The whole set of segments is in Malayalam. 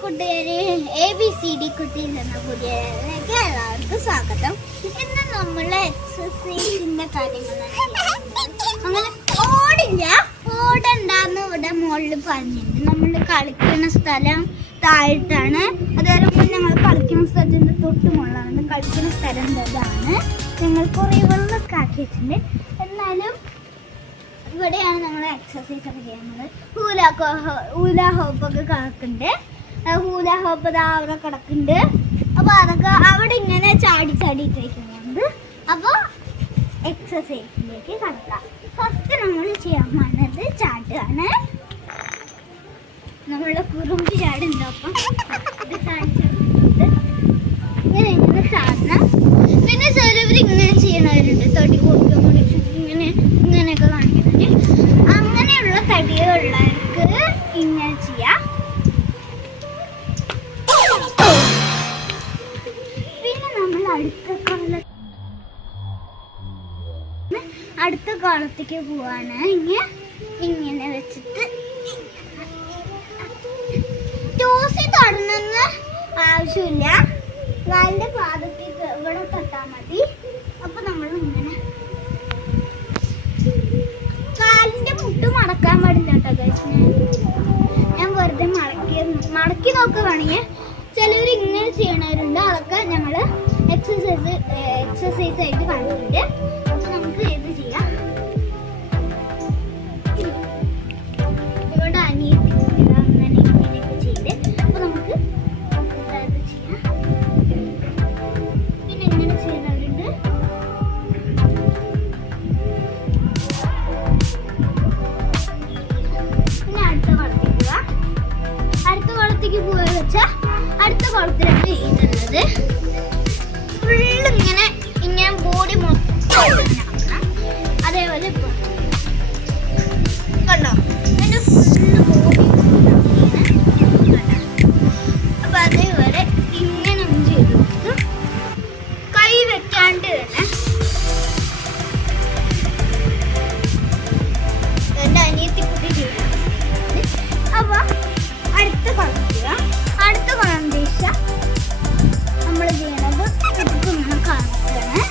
കൂട്ടുകാരെ, ABCD കുട്ടീസ് എന്ന പുതിയതിലേക്ക് എല്ലാവർക്കും സ്വാഗതം. ഇന്ന് നമ്മള് എക്സസൈസിന്റെ കാര്യങ്ങളാണ്. അങ്ങനെ ഓടണ്ടെന്ന് ഇവിടെ മുകളിൽ പറഞ്ഞിട്ടുണ്ട്. നമ്മൾ കളിക്കുന്ന സ്ഥലം താഴത്താണ്. അതേപോലെ ഞങ്ങൾ കളിക്കുന്ന സ്ഥലത്തിന്റെ തൊട്ട് മുകളിലാണ്. കളിക്കുന്ന സ്ഥലം ഇതാണ്. ഞങ്ങൾ കുറേ വെള്ളമൊക്കെ ആക്കിയിട്ടുണ്ട്. എന്നാലും ഇവിടെയാണ് നമ്മൾ എക്സസൈസ് ഒക്കെ ചെയ്യുന്നത്. ഹൂലാ ഹോപ്പൊക്കെ കിടക്കുന്നുണ്ട്. ഹൂലാ ഹോപ്പ് അവിടെ കിടക്കുന്നുണ്ട്. അപ്പോൾ അതൊക്കെ അവിടെ ഇങ്ങനെ ചാടിയിട്ടേക്കുന്നുണ്ട്. അപ്പോൾ എക്സസൈസിലേക്ക് കിടക്കാം. ഫസ്റ്റ് നമ്മൾ ചെയ്യാൻ പോകുന്നത് ചാടുകയാണ്. നമ്മളുടെ കുറുമ്പ് ചാടുണ്ട്. അപ്പം ഇത് കാണിച്ചിട്ടുണ്ട്. ഇങ്ങനെ ചാടണം. പിന്നെ ചിലവർ ഇങ്ങനെ ചെയ്യണവരുണ്ട്. തടി കൊടുക്കാൻ വേണ്ടി ഇങ്ങനെയൊക്കെ കാണിക്കുന്നുണ്ട്. അങ്ങനെയുള്ള തടികളുള്ളവർക്ക് ഇങ്ങനെ ചെയ്യാം. പിന്നെ നമ്മൾ അടുത്ത കാലത്തേക്ക് പോവാണ്. ഇങ്ങനെ വെച്ചിട്ട് ടോസി തൊടണമെന്ന് ആവശ്യമില്ല. കാലിന്റെ പാദത്തേക്ക് ഇവിടെ തൊട്ടാൽ മതി. അപ്പൊ നമ്മൾ ഇങ്ങനെ കാലിന്റെ മുട്ട് മടക്കാൻ പാടില്ല കേട്ടോ ഗൈസ്. ഞാൻ വെറുതെ മടക്കി നോക്കുകയാണെങ്കിൽ ചിലവർ ഇങ്ങനെ ചെയ്യണവരുണ്ട്. അതൊക്കെ ഞങ്ങൾ എക്സസൈസ് ആയിട്ട് കണ്ടിട്ടുണ്ട്. അപ്പൊ നമുക്ക് ഇത് ചെയ്യാം. ഇവിടെ അങ്ങനെ ഇങ്ങനെയൊക്കെ ചെയ്ത് അപ്പൊ നമുക്ക് ഇത് ചെയ്യാം. പിന്നെ ഇങ്ങനെ ചെയ്യുന്നവരുണ്ട്. പിന്നെ അടുത്ത കുളത്തേക്ക് പോവുക വെച്ചാൽ അടുത്ത കുളത്തിലാണ് ഇതുള്ളത്. ഫുള്ള് ഇങ്ങനെ ബോഡി മൊത്തം. അതേപോലെ ഇപ്പൊ കണ്ടോ, എൻ്റെ ഫുള്ള് ബോഡി. അപ്പൊ അതേപോലെ ഇങ്ങനെ ചെയ്ത് കൊടുക്കും. കൈ വെക്കാണ്ട് തന്നെ. എൻ്റെ അനിയത്തി കുട്ടി ചെയ്യണം. അപ്പൊ അടുത്ത കുളം ചെയ്യുക. അടുത്ത കുളം ഉദ്ദേശിച്ചാൽ നമ്മൾ ചെയ്യണത് ഇങ്ങനെ കാണിക്കുകയാണ്.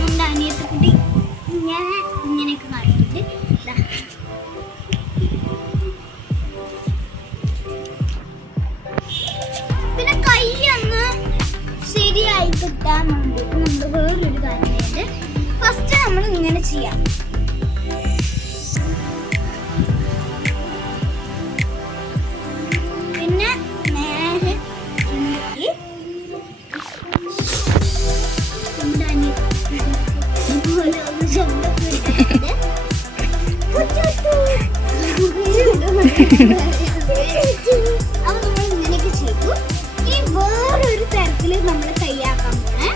എൻ്റെ അനിയത്തി കുട്ടി ഇങ്ങനെയൊക്കെ കാണിച്ചിട്ട് പിന്നെ കൈ ഒന്ന് ശരിയായി കിട്ടാൻ വേണ്ടിയിട്ട് നമ്മൾ വേറൊരു കാര്യമായിട്ട് ഫസ്റ്റ് നമ്മൾ ഇങ്ങനെ ചെയ്യാം. പിന്നെ നേരെ അപ്പൊ നമ്മൾ ഇങ്ങനെയൊക്കെ ചെയ്തു. ഇനി വേറൊരു തരത്തില് നമ്മൾ കൈയാക്കാൻ പോണേ.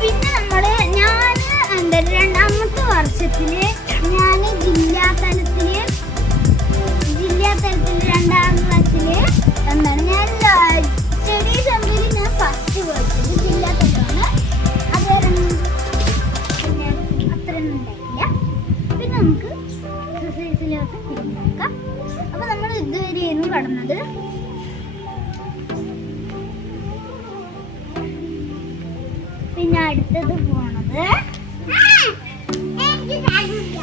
പിന്നെ ഞാൻ രണ്ടാമത്തെ വർഷത്തില് ഞാൻ ജില്ലാതലത്തില് 2ാം ക്ലാസ്സില് ഞാൻ സ്റ്റഡി അസംബ്ലിയിൽ ഞാൻ ഫസ്റ്റ് പോയിട്ടുണ്ട്. ജില്ലാതലമാണ്. അത് പിന്നെ അത്രയൊന്നും ഉണ്ടായില്ല. പിന്നെ നമുക്ക് എക്സസൈസിലോട്ട് തിരിഞ്ഞേക്കാം. അപ്പൊ നമ്മൾ ഇതുവരെയായിരുന്നു കടന്നത്. പിന്നെ അടുത്തത് പോണത് എനിക്ക് കഴിയില്ല.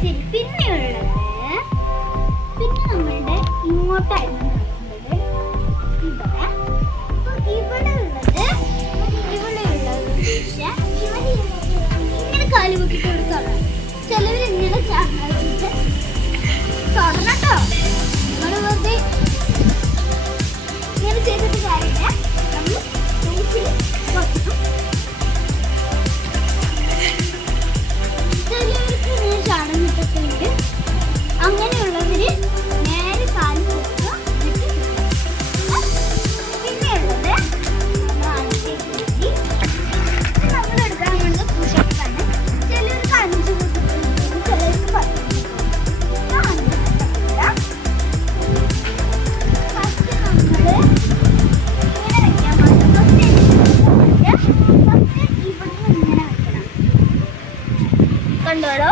ശരി. പിന്നെയുള്ളത് നമ്മളുടെ ഇങ്ങോട്ടായിരുന്നു നടക്കുന്നത്. ഇവിടെ ഉള്ളത് ഇങ്ങനെ കാല് പൊക്കി കൊടുക്കണം. ചിലവർ ഇങ്ങനെ ചാടിട്ട് തൊടണട്ടോ. നമ്മൾ വെറുതെ ഇങ്ങനെ ചെയ്തിട്ട് കാര്യമില്ല. നമ്മൾ ചിലവർക്ക് ഇങ്ങനെ ചാടന്നിട്ടൊക്കെ ഉണ്ട്. അങ്ങനെയുള്ളവര് നേരെ കാല് കൊടുക്കുക. കണ്ടോളൂ.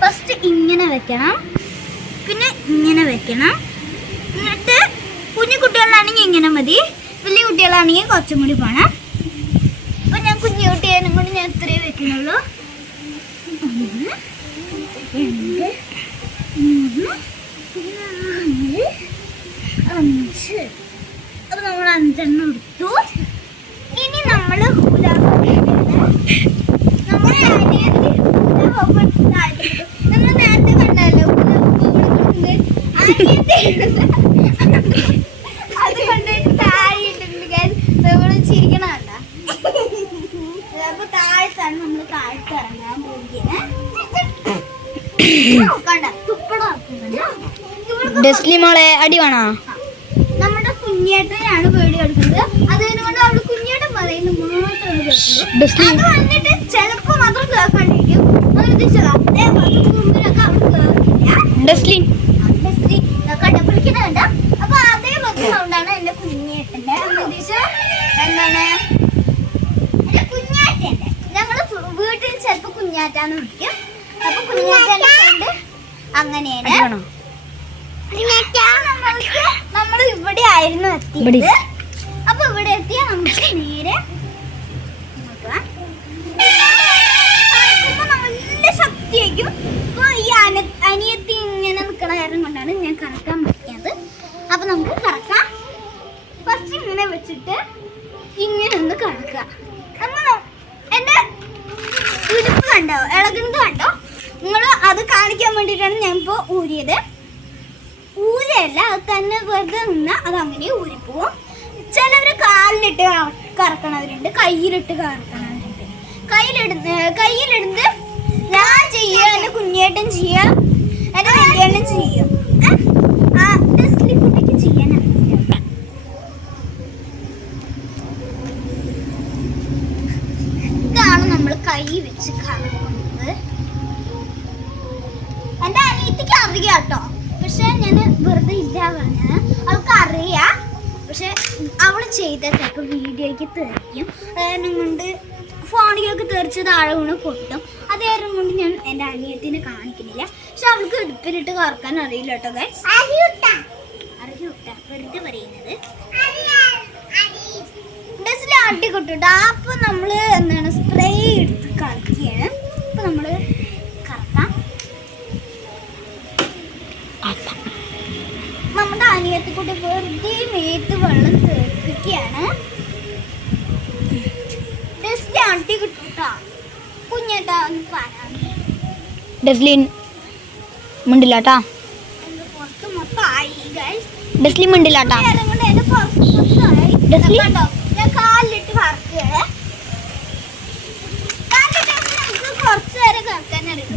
ഫസ്റ്റ് ഇങ്ങനെ വെക്കണം, പിന്നെ ഇങ്ങനെ വെക്കണം. എന്നിട്ട് കുഞ്ഞു കുട്ടികളാണെങ്കിൽ ഇങ്ങനെ മതി, വലിയ കുട്ടികളാണെങ്കിൽ കുറച്ചും കൂടി പോകണം. അപ്പം ഞാൻ കുഞ്ഞു കുട്ടിയാനും കൂടി ഞാൻ ഇത്രയേ വെക്കുന്നുള്ളൂ. 1 2 3 4 5. അപ്പം നമ്മൾ 5 എണ്ണം എടുത്തു. ഇനി നമ്മൾ നമ്മൾ നേരത്തെ കണ്ടല്ലോ അത് കൊണ്ടുപോയിട്ട് താഴെ ഇട്ടിട്ടുണ്ട്. നമ്മൾ ചിരിക്കണമല്ല. അപ്പൊ താഴത്താണ് നമ്മൾ താഴത്ത് ഇറങ്ങാൻ പോകുന്നത്. കണ്ട തുപ്പടം മോളെ അടി വേണോ? നമ്മുടെ കുഞ്ഞേട്ടനാണ് വീഡിയോ എടുക്കുന്നത്. അതുകൊണ്ട് അവിടെ കുഞ്ഞേട്ടൻ പറയുന്നത് മാത്രമാണ്. അത് വന്നിട്ട് ചിലപ്പോ മാത്രം കേൾക്കാണ്ടിരിക്കും. മുമ്പിലൊക്കെ അവിടെ കേൾക്കില്ല. കടപ്പിടിക്കുന്നുണ്ട്. അപ്പൊ അതേപോലത്തെ സൗണ്ടാണ് എന്റെ കുഞ്ഞേട്ടന്റെ. എന്താണ് എന്റെ കുഞ്ഞാറ്റന്റെ. ഞങ്ങള് വീട്ടിൽ ചിലപ്പോ കുഞ്ഞാറ്റാന്ന് വിളിക്കും. അപ്പൊ കുഞ്ഞാറ്റന്റെ സൗണ്ട് അങ്ങനെയാണ്. നമ്മൾ ഇവിടെ ആയിരുന്നു എത്തിയത്. അപ്പൊ ഇവിടെ എത്തിയാൽ നമുക്ക് നേരെ നല്ല ശക്തിയായിരിക്കും. അപ്പൊ ഈ അനിയത്തി ഇങ്ങനെ നിൽക്കണ കാരണം കൊണ്ടാണ് ഞാൻ കറക്കാൻ പറ്റിയത്. അപ്പൊ നമുക്ക് കറക്കാം. ഫസ്റ്റ് ഇങ്ങനെ വെച്ചിട്ട് ഇങ്ങനെ ഒന്ന് കറക്കാം. എന്റെ ഉരുപ്പ് കണ്ടോ, ഇളകുന്നത് കണ്ടോ? നിങ്ങൾ അത് കാണിക്കാൻ വേണ്ടിയിട്ടാണ് ഞാൻ ഇപ്പോ ഊരിയത്. ഊരല്ല, അത് തന്നെ വെറുതെ നിന്നാൽ അത് അങ്ങനെ ഊരിപ്പോവും. ചിലവര് കാലിലിട്ട് കറക്കണവരുണ്ട്, കയ്യിലിട്ട് കറക്കണവരുണ്ട്. കയ്യിലെടുത്ത് ഞാൻ ചെയ്യുക, എന്റെ കുഞ്ഞേട്ടൻ ചെയ്യാം, എന്റെ വലിയേട്ടൻ ചെയ്യും. കുട്ടിക്ക് ചെയ്യാൻ ഇതാണ് നമ്മൾ കൈ വെച്ച് കറക്കുന്നത്. എന്റെ അനിയത്തിക്ക് അറിയാം കേട്ടോ, പക്ഷെ ഞാൻ വെറുതെ ഇല്ല പറഞ്ഞത്. അവൾക്ക് അറിയാം, പക്ഷെ അവൾ ചെയ്ത ചിലപ്പോൾ വീഡിയോയ്ക്ക് തെറിക്കും. കാരണം കൊണ്ട് ഫോണിലേക്ക് തെറിച്ച് താഴെ വീണ് പൊട്ടും. അത് കാരണം കൊണ്ട് ഞാൻ എൻ്റെ അനിയത്തിനെ കാണിക്കുന്നില്ല. പക്ഷെ അവൾക്ക് ഇടുപ്പിലിട്ട് കറക്കാൻ അറിയില്ല കേട്ടോ ഗൈസ്. അറിയൂട്ടാ വെറുതെ പറയുന്നത്. ഡ്രസ്സിൽ ആട്ടിക്കൊട്ടിട്ടാ. അപ്പൊ നമ്മള് എന്താണ് സ്പ്രേ എടുത്ത് കളിക്കുകയാണ്. അപ്പൊ നമ്മള് കറക്കാം. നമ്മുടെ അനിയത്തിക്കുട്ടി വെറുതെ മേത്ത് വെള്ളം തേപ്പിക്കുകയാണ്. ഡ്രസ്സിൽ ആട്ടി കിട്ടൂട്ടാ. കുഞ്ഞേട്ടാ ഒന്ന് പറയാമേ. ഡെസ്ലിൻ മിണ്ടില്ലാട്ടാ. പുറത്ത് മൊത്തം ആയി ഗൈസ്. ഡെസ്ലിൻ മിണ്ടില്ലാട്ടാ. ഞാൻ കാലിലിട്ട് കറക്കുകയാണ്. കാലിലിട്ട് നമുക്ക് കുറച്ചു നേരം കറക്കാൻ അറിയാം.